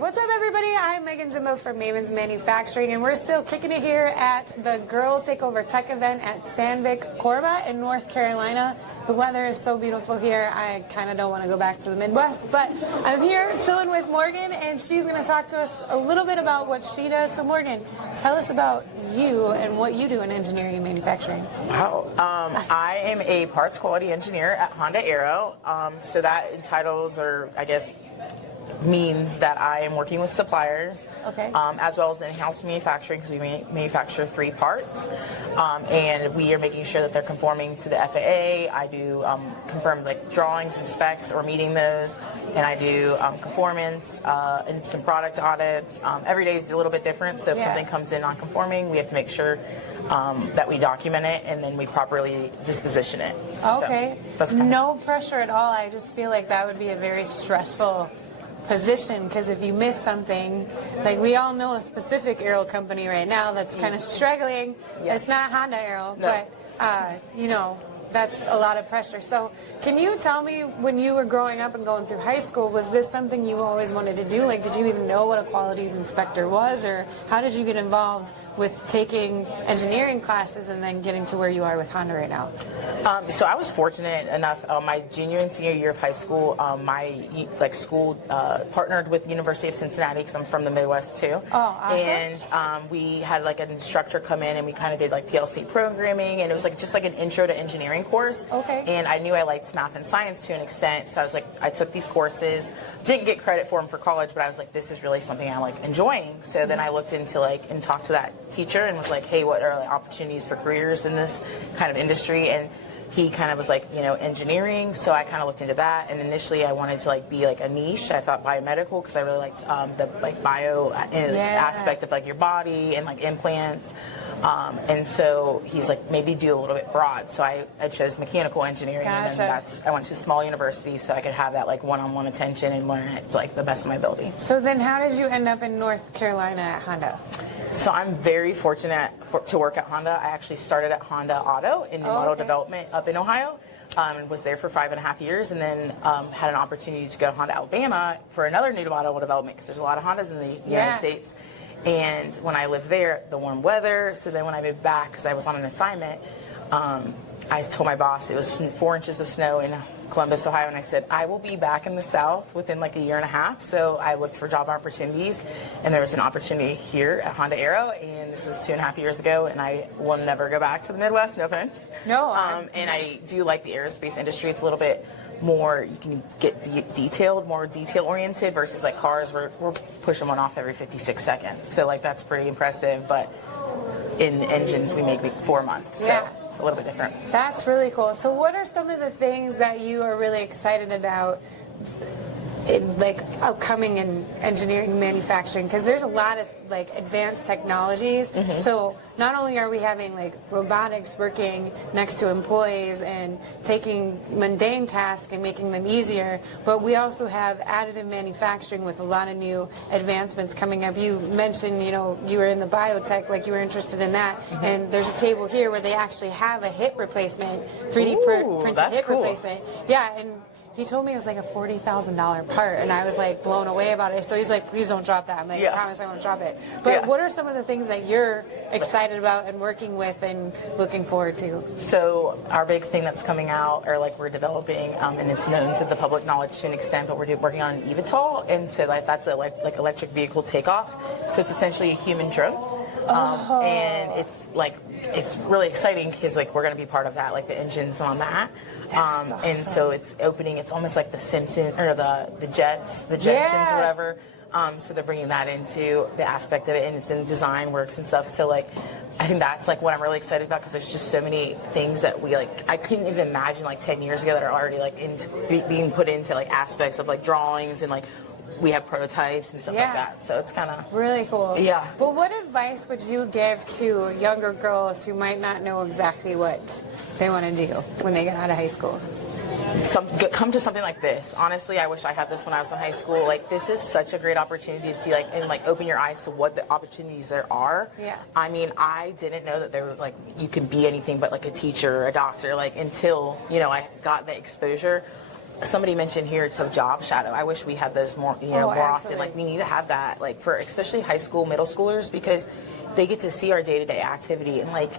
What's up, everybody? I'm Megan Zimbo from Mavens Manufacturing, and we're still kicking it here at the Girls Takeover Tech event at Sandvik Coromant in North Carolina. The weather is so beautiful here. I kind of don't want to go back to the Midwest, but I'm here chilling with Morgan, and she's going to talk to us a little bit about what she does. So, Morgan, tell us about you and what you do in engineering and manufacturing. Wow. I am a parts quality engineer at Honda Aero. So that entitles, or I guess means that I am working with suppliers, as well as in-house manufacturing, because we manufacture 3 parts, and we are making sure that they're conforming to the FAA. I do confirm like drawings and specs or meeting those, and I do conformance and some product audits. Every day is a little bit different, so if something comes in non-conforming, we have to make sure that we document it and then we properly disposition it. Okay. So that's no pressure at all. I just feel like that would be a very stressful position, because if you miss something, like we all know a specific aero company right now that's kind of struggling. It's not Honda Aero, but you know, that's a lot of pressure. So can you tell me, when you were growing up and going through high school, was this something you always wanted to do? Like, did you even know what a qualities inspector was, or how did you get involved with taking engineering classes and then getting to where you are with Honda right now? So I was fortunate enough, my junior and senior year of high school, my school partnered with the University of Cincinnati, because I'm from the Midwest too. Oh, awesome. And we had like an instructor come in, and we kind of did like PLC programming, and it was like just like an intro to engineering course. And I knew I liked math and science to an extent, so I was like, I took these courses, didn't get credit for them for college, but I was like, this is really something I like enjoying. So then I looked into and talked to that teacher and was like, hey, what are the opportunities for careers in this kind of industry? And he kind of was like, you know, engineering. So I kind of looked into that, and initially I wanted to be like a niche. I thought biomedical, because I really liked the bio aspect of like your body and like implants. And so he's like, maybe do a little bit broad. So I chose mechanical engineering, and then I went to a small university so I could have that like one-on-one attention and learn it to like the best of my ability. So then how did you end up in North Carolina at Honda? So I'm very fortunate to work at Honda. I actually started at Honda Auto in new model development up in Ohio. Was there for 5.5 years, and then had an opportunity to go to Honda, Alabama for another new model development, because there's a lot of Hondas in the United States. And when I lived there, the warm weather. So then when I moved back, because I was on an assignment, I told my boss it was 4 inches of snow in Columbus, Ohio, and I said, I will be back in the South within like a year and a half. So I looked for job opportunities, and there was an opportunity here at Honda Aero, and this was 2.5 years ago, and I will never go back to the Midwest, no offense. No. And I do like the aerospace industry. It's a little bit more, you can get detailed, more detail-oriented, versus like cars, we're pushing one off every 56 seconds. So like that's pretty impressive, but in engines we make 4 months. So a little bit different. That's really cool. So what are some of the things that you are really excited about upcoming in engineering and manufacturing? Because there's a lot of like advanced technologies. So not only are we having like robotics working next to employees and taking mundane tasks and making them easier, but we also have additive manufacturing with a lot of new advancements coming up. You mentioned, you know, you were in the biotech, like you were interested in that, and there's a table here where they actually have a hip replacement, 3D printed hip replacement. Yeah, and he told me it was like a $40,000 part, and I was like blown away about it. So he's like, please don't drop that. I'm like, I promise I won't drop it. But what are some of the things that you're excited about and working with and looking forward to? So our big thing that's coming out, or like we're developing, and it's known to the public knowledge to an extent, but we're working on an eVTOL, and so that's a like electric vehicle takeoff. So it's essentially a human drone. And it's really exciting, because like we're going to be part of that, like the engines on that. Awesome. And so it's opening, it's almost like the Simpsons, or the Jetsons or whatever. So they're bringing that into the aspect of it, and it's in design works and stuff. So like, I think that's like what I'm really excited about, because there's just so many things that we like, I couldn't even imagine like 10 years ago that are already like being put into like aspects of like drawings, and like we have prototypes and stuff like that. So it's kind of really cool. Yeah. But what advice would you give to younger girls who might not know exactly what they want to do when they get out of high school? Come to something like this. Honestly, I wish I had this when I was in high school. Like, this is such a great opportunity to see, like, and like open your eyes to what the opportunities there are. Yeah. I mean, I didn't know that there were like, you can be anything but like a teacher or a doctor, like, until, you know, I got the exposure. somebody mentioned here to job shadow. I wish we had those more, more often. Like, we need to have that, like, for especially high school, middle schoolers, because they get to see our day-to-day activity. And, like,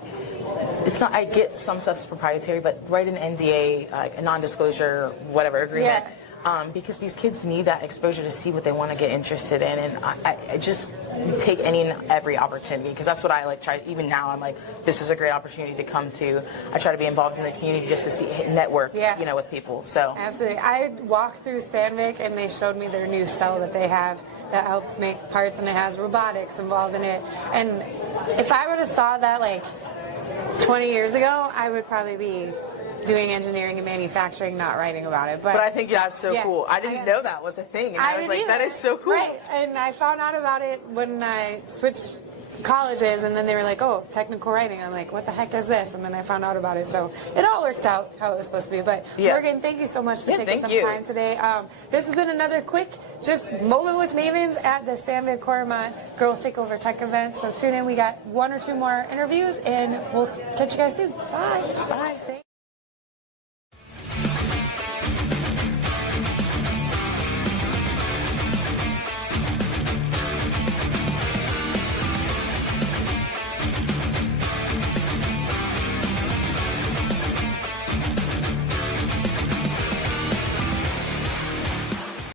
it's not, I get some stuff's proprietary, but write an NDA, like a non-disclosure, whatever agreement. Yeah. Because these kids need that exposure to see what they want to get interested in, and I just take any and every opportunity, because that's what I like try. Even now, I'm like, this is a great opportunity to come to. I try to be involved in the community just to see network, with people. So absolutely, I walked through Sandvik and they showed me their new cell that they have that helps make parts, and it has robotics involved in it. And if I would have saw that like 20 years ago, I would probably be doing engineering and manufacturing, not writing about it. But I think that's so cool. I didn't know that was a thing. And I was like, that is so cool. Right. And I found out about it when I switched colleges, and then they were like, oh, technical writing. I'm like, what the heck is this? And then I found out about it. So it all worked out how it was supposed to be. But Morgan, thank you so much for taking some time today. This has been another quick just moment with Mavens at the Sandvik Coromant Girls Take Over Tech event. So tune in. We got 1 or 2 more interviews, and we'll catch you guys soon. Bye. Bye. Thanks.